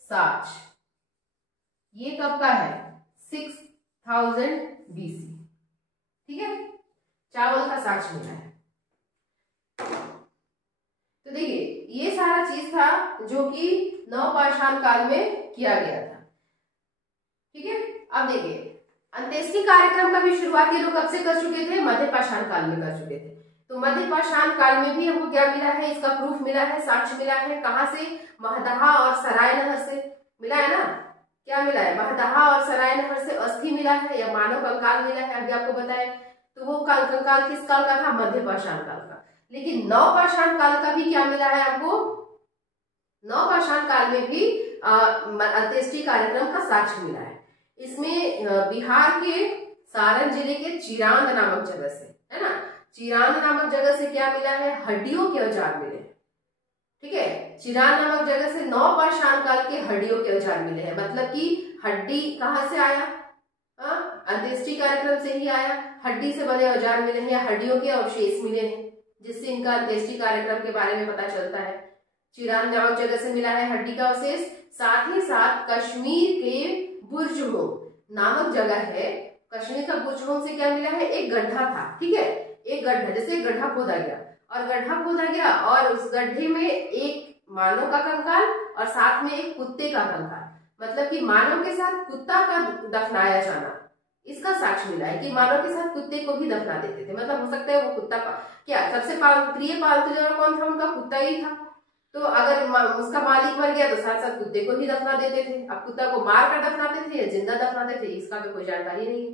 साक्ष्य, ये कब का है? 6000 BC। ठीक है, चावल का साक्ष्य मिला है। तो देखिए, ये सारा चीज था जो कि नवपाषाण काल में किया गया था। ठीक है, अब देखिए, अंत्येष्टि कार्यक्रम का भी शुरुआत ये लोग कब से कर चुके थे? मध्यपाषाण काल में कर चुके थे। तो मध्यपाषाण काल में भी हमको क्या मिला है? इसका प्रूफ मिला है, साक्ष्य मिला है। कहां से? महदहा और सराय नहर से मिला है ना। क्या मिला है? महदहा और सराय नहर से अस्थि मिला है, या मानव कंकाल मिला है, अभी आपको बताया। तो वो कंकाल किस काल का था? मध्यपाषाण काल का। लेकिन नवपाषाण काल का भी क्या मिला है आपको? नवपाषाण काल में भी अंत्येष्टि कार्यक्रम का साक्ष्य मिला है। इसमें बिहार के सारण जिले के चिरांद नामक जगह से, है ना, चिरांद नामक जगह से क्या मिला है? हड्डियों के औजार मिले हैं। ठीक है, चिरांद नामक जगह से नवपाषाण काल के हड्डियों के औजार मिले हैं। मतलब कि हड्डी कहाँ से आया? अंत्येष्टि कार्यक्रम से ही आया। हड्डी से बने औजार मिले हैं, या हड्डियों के अवशेष मिले हैं, जिससे इनका अंत्येष्टि कार्यक्रम के बारे में पता चलता है। चिरान नामक जगह से मिला है हड्डी का अवशेष। साथ ही साथ कश्मीर के बुर्जहोम नामक जगह है, कश्मीर का बुर्जहोम से क्या मिला है, एक गड्ढा था, ठीक है, एक गड्ढा, जैसे एक गड्ढा खोदा गया और गड्ढा खोदा गया और उस गड्ढे में एक मानव का कंकाल और साथ में एक कुत्ते का कंकाल, मतलब कि मानव के साथ कुत्ता का दफनाया जाना, इसका साक्ष्य मिला है कि मानव के साथ कुत्ते को भी दफना देते थे। मतलब हो सकता है वो कुत्ता क्या सबसे प्रिय पालतू जानवर कौन था, उनका कुत्ता ही था। तो अगर उसका मालिक मर गया तो साथ साथ कुत्ते को भी दफना देते थे। अब कुत्ता को मार कर दफनाते थे या जिंदा दफनाते थे, इसका तो कोई जानकारी नहीं है,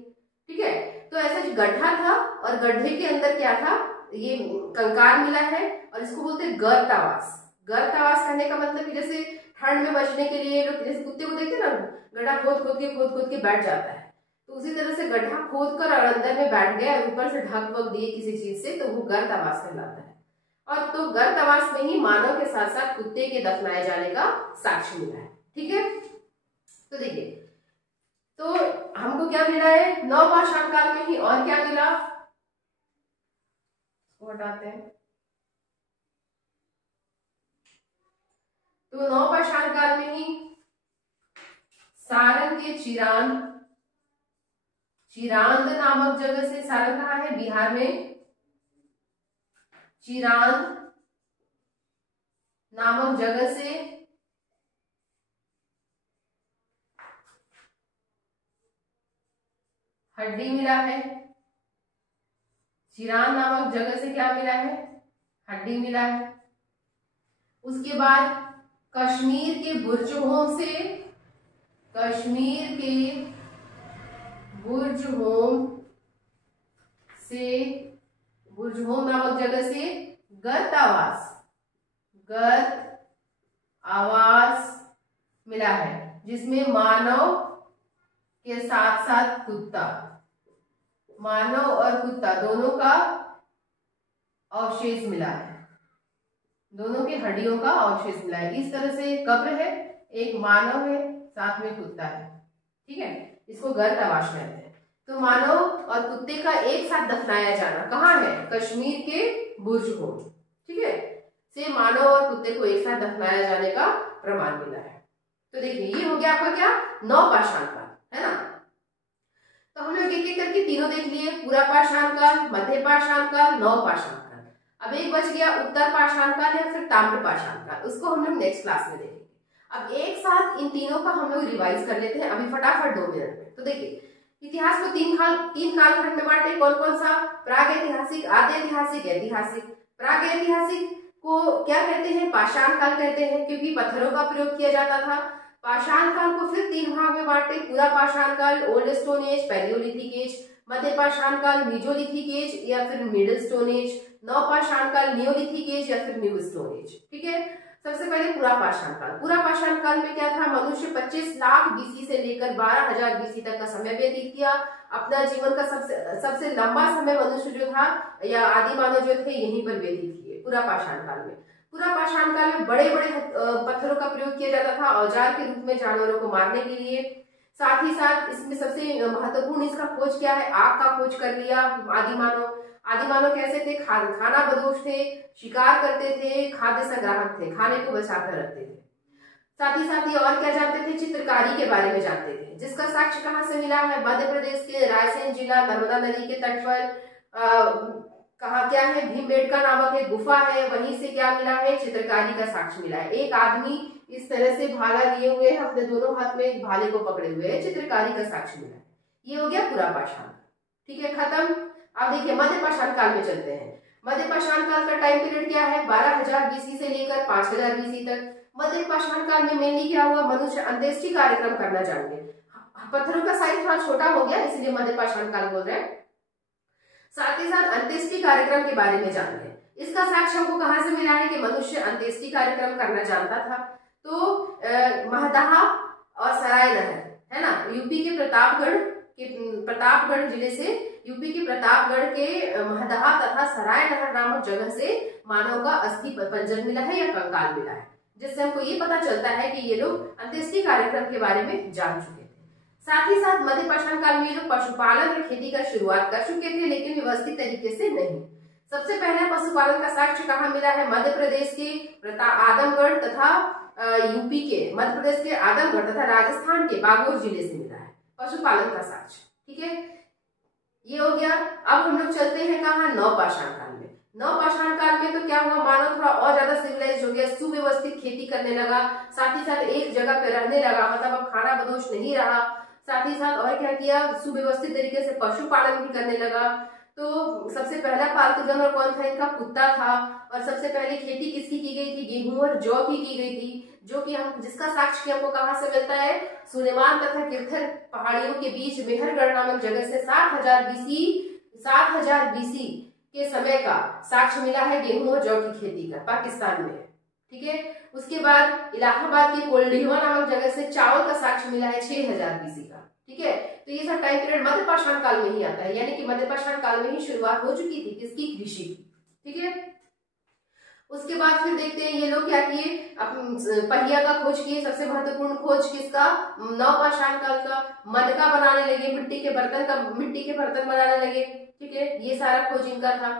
ठीक है। तो ऐसा गड्ढा था और गड्ढे के अंदर क्या था, ये कंकाल मिला है और इसको बोलते हैं गर्तावास। गर्तावास करने का मतलब कि जैसे ठंड में बचने के लिए लोग जैसे कुत्ते को देखते हैं ना, गड्ढा खोद के बैठ जाता है, तो उसी तरह से गड्ढा खोद कर और अंदर में बैठ गया और ऊपर से ढक वक दिए किसी चीज से, तो वो गर्तावास कहलाता है। और तो गर्तावास में ही मानव के साथ साथ कुत्ते के दफनाए जाने का साक्ष्य मिला है, ठीक है। तो देखिए, तो हमको क्या मिला है, नवपाषाण काल में ही, और क्या मिला, हटाते हैं। तो नवपाषाण काल में ही सारण के चिरांद नामक जगह से, सारण कहाँ है, बिहार में, चिरांद नामक जगह से हड्डी मिला है। चिरांद नामक जगह से क्या मिला है, हड्डी मिला है। उसके बाद कश्मीर के बुर्जहोम से, कश्मीर के बुर्जहोम नामक जगह से गर्तावास मिला है, जिसमें मानव के साथ साथ कुत्ता, मानव और कुत्ता दोनों का अवशेष मिला है, दोनों के हड्डियों का अवशेष मिला है। इस तरह से कब्र है, एक मानव है, साथ में कुत्ता है, ठीक है, इसको गर्तावास कहते हैं। तो मानव और कुत्ते का एक साथ दफनाया जाना कहाँ है, कश्मीर के बुर्जहोम, ठीक है, से मानव और कुत्ते को एक साथ दफनाया जाने का प्रमाण मिला है। तो देखिए, ये हो गया आपका क्या, नवपाषाण काल, है ना। तो हम लोग एक एक करके तीनों देख लिए, पूरा पाषाण काल, मध्य पाषाण काल, नवपाषाण काल। अब एक बच गया उत्तर पाषाण काल या फिर ताम्र पाषाण काल, उसको हम लोग नेक्स्ट क्लास में देखेंगे। अब एक साथ इन तीनों का हम लोग रिवाइज कर लेते हैं अभी फटाफट 2 मिनट में। तो देखिए, इतिहास को तीन कालखंड में बांटे, कौन कौन सा, प्राग ऐतिहासिक, आदि ऐतिहासिक, ऐतिहासिक। प्राग ऐतिहासिक को क्या कहते हैं, पाषाण काल कहते हैं, क्योंकि पत्थरों का प्रयोग किया जाता था। पाषाण काल को फिर 3 भाग में बांटे, पूरा पाषाण काल, old stone age, palaeolithic age, मध्य पाषाण काल, मीजोलिथिक एज या फिर मिडिल स्टोन एज, नवपाषाण काल, नियोलिथिक एज या फिर न्यू स्टोन एज, ठीक है। सबसे पहले पूरा पाषाण काल। पूरा पाषाण काल में क्या था, मनुष्य 25 लाख बीसी से लेकर 12,000 बीसी तक का समय व्यतीत किया। अपना जीवन का सबसे लंबा समय मनुष्य जो था या आदि मानव जो थे यहीं पर व्यतीत किए पूरा पाषाण काल में। पूरा पाषाण काल में बड़े बड़े पत्थरों का प्रयोग किया जाता था औजार के रूप में जानवरों को मारने के लिए। साथ ही साथ इसमें सबसे महत्वपूर्ण इसका खोज क्या है, आग का खोज कर लिया आदि मानव कैसे थे, खाना बदोश थे, शिकार करते थे, खाद्य संग्राहक थे, खाने को बचाकर रखते थे। साथ ही और क्या जानते थे, चित्रकारी के बारे में जानते थे, जिसका साक्ष्य कहाँ से मिला है, मध्य प्रदेश के रायसेन जिला, नर्मदा नदी के तट पर कहा क्या है, भीमबेटका नामक एक गुफा है, वहीं से क्या मिला है, चित्रकारी का साक्ष्य मिला है। एक आदमी इस तरह से भाला लिए हुए है, अपने दोनों हाथ में एक भाले को पकड़े हुए है, चित्रकारी का साक्ष्य मिला है। ये हो गया पूरा पाषाण, ठीक है, खत्म। अब देखिए मध्य पाषाण काल में चलते हैं। मध्य पाषाण काल का टाइम पीरियड क्या है, 12,000 बीसी से लेकर 5,000 बीसी तक। मध्य पाषाण काल में मेनली क्या हुआ, मनुष्य अंत्येष्टि कार्यक्रम करना जान गए। पत्थरों का साइज थोड़ा छोटा हो गया, इसलिए मध्य पाषाण काल बोल रहे हैं। साथ ही साथ अंत्येष्टि कार्यक्रम के बारे में जान गए। इसका साक्ष्य हमको कहाँ से मिला है कि मनुष्य अंत्येष्टि कार्यक्रम करना जानता था। तो महदहा और सराय नहर है ना, यूपी के प्रतापगढ़ जिले से, यूपी के प्रतापगढ़ के महदहा तथा सराय नहर नामक जगह से मानव का अस्थि पंजर मिला है या कंकाल मिला है, जिससे हमको ये पता चलता है कि ये लोग अंत्येष्टि कार्यक्रम के बारे में जान चुके थे। साथ ही साथ मध्य पाषाण काल में ये लोग पशुपालन और खेती का शुरुआत कर चुके थे, लेकिन व्यवस्थित तरीके से नहीं। सबसे पहले पशुपालन का साक्ष्य कहाँ मिला है? मध्य प्रदेश के आदमगढ़ तथा यूपी के मध्य प्रदेश के आदमगढ़ तथा राजस्थान के बागोर जिले से मिला है पशुपालन का साक्ष्य। ठीक है, ये हो गया। अब हम लोग चलते हैं कहाँ? नवपाषाण काल में। नवपाषाण काल में तो क्या हुआ? मानव थोड़ा और ज्यादा सिविलाइज हो गया, सुव्यवस्थित खेती करने लगा, साथ ही साथ एक जगह पे रहने लगा, मतलब अब खाना बदोश नहीं रहा। साथ ही साथ और क्या किया? सुव्यवस्थित तरीके से पशुपालन भी करने लगा। तो सबसे पहला पालतू जानवर कौन था? इनका कुत्ता था। और सबसे पहले खेती किसकी की गई थी? गेहूं और जौ की गई थी, जो कि हम जिसका साक्ष्य हमको कहाँ से मिलता है? सुलेमान तथा किरथर पहाड़ियों के बीच मेहरगढ़ नामक जगह से 7000 बीसी के समय का साक्ष्य मिला है गेहूं और जौ की खेती का, पाकिस्तान में। ठीक है, उसके बाद इलाहाबाद की कोल्डिहवा नामक जगह से चावल का साक्ष्य मिला है 6000 बीसी का। ठीक है, तो ये सब टाइम पीरियड मध्यपाषाण काल में ही आता है, यानी कि मध्यपाषाण काल में ही शुरुआत हो चुकी थी किसकी? कृषि की। ठीक है, उसके बाद फिर देखते हैं ये लोग क्या किए? पहिया का खोज किए। सबसे महत्वपूर्ण खोज किसका? नवपाषाण काल का। मटका बनाने लगे, मिट्टी के बर्तन बनाने लगे। ठीक है, ये सारा खोज इनका था।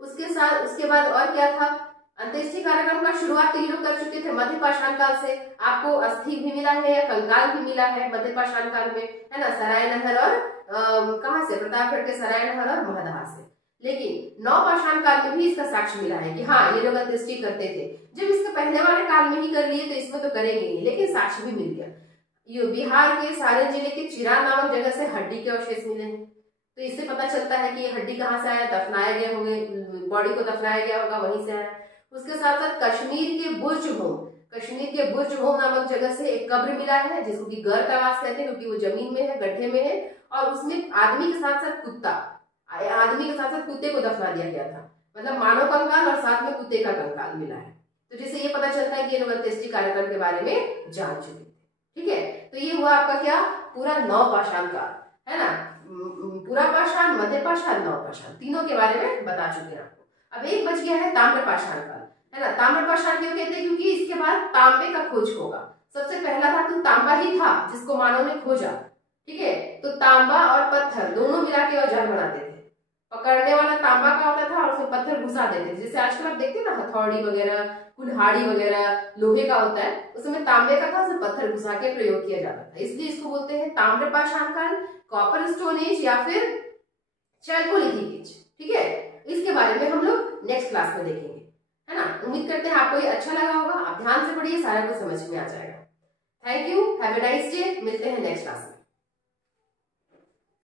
उसके बाद और क्या था? अंत्येष्टि कार्यक्रम का शुरुआत ये लोग कर चुके थे मध्यपाषाण काल से। आपको अस्थि भी मिला है या कंकाल भी मिला है मध्यपाषाण काल में, है ना, सराय नहर और कहाँ से? प्रतापगढ़ के सराय नहर और महदहा से। लेकिन नवपाषाण काल में भी इसका साक्ष्य मिला है कि हाँ, ये लोग अंत्येष्टि करते थे। जब इसके पहले वाले काल में ही कर लिए तो इसमें तो करेंगे नहीं, लेकिन साक्ष्य भी मिल गया। ये बिहार के सारण जिले के चिरान नामक जगह से हड्डी के अवशेष मिले हैं। तो इससे पता चलता है कि ये हड्डी कहाँ से आया? दफनाया गया होंगे, बॉडी को दफनाया गया होगा, वहीं से आया। उसके साथ साथ कश्मीर के बुर्ज होम नामक जगह से एक कब्र मिला है, जिसको कि गर्तवास कहते हैं, क्योंकि वो जमीन में है, गड्ढे में है, और उसमें आदमी के साथ साथ कुत्ते को दफना दिया गया था। मतलब मानव कंकाल और साथ में कुत्ते का कंकाल मिला है। तो जिससे ये पता चलता है कि ये लोग अंत्येष्टि कार्यक्रम के बारे में जान चुके थे। ठीक है, तो ये हुआ आपका क्या? पूरा नवपाषाण काल, है ना। पूरा पाषाण, मध्यपाषाण, नवपाषाण, तीनों के बारे में बता चुके हैं आपको। अब एक बच गया है ताम्रपाषाण काल, है ना। ताम्रपाषाण क्यों कहते हैं? क्योंकि इसके बाद तांबे का खोज होगा। सबसे पहला धातु तांबा ही था जिसको मानव ने खोजा। ठीक है, तो तांबा और पत्थर दोनों मिला के औजार बनाते थे। पकड़ने वाला तांबा का होता था और उसमें पत्थर घुसा देते थे। जैसे आजकल आप देखते हैं ना, हथौड़ी वगैरह, कुल्हाड़ी वगैरह लोहे का होता है, उसमें तांबे का था, उसमें पत्थर घुसा के प्रयोग किया जाता था। इसलिए इसको बोलते हैं ताम्रपाषाण काल, कॉपर स्टोन एज या फिर चैल्कोलिथिक एज। ठीक है, इसके बारे में हम लोग नेक्स्ट क्लास में देखेंगे, है ना। उम्मीद करते हैं आपको ये अच्छा लगा होगा। आप ध्यान से पढ़िए, सारा कुछ समझ में आ जाएगा। Thank you, have a nice day. मिलते हैं नेक्स्ट क्लास में।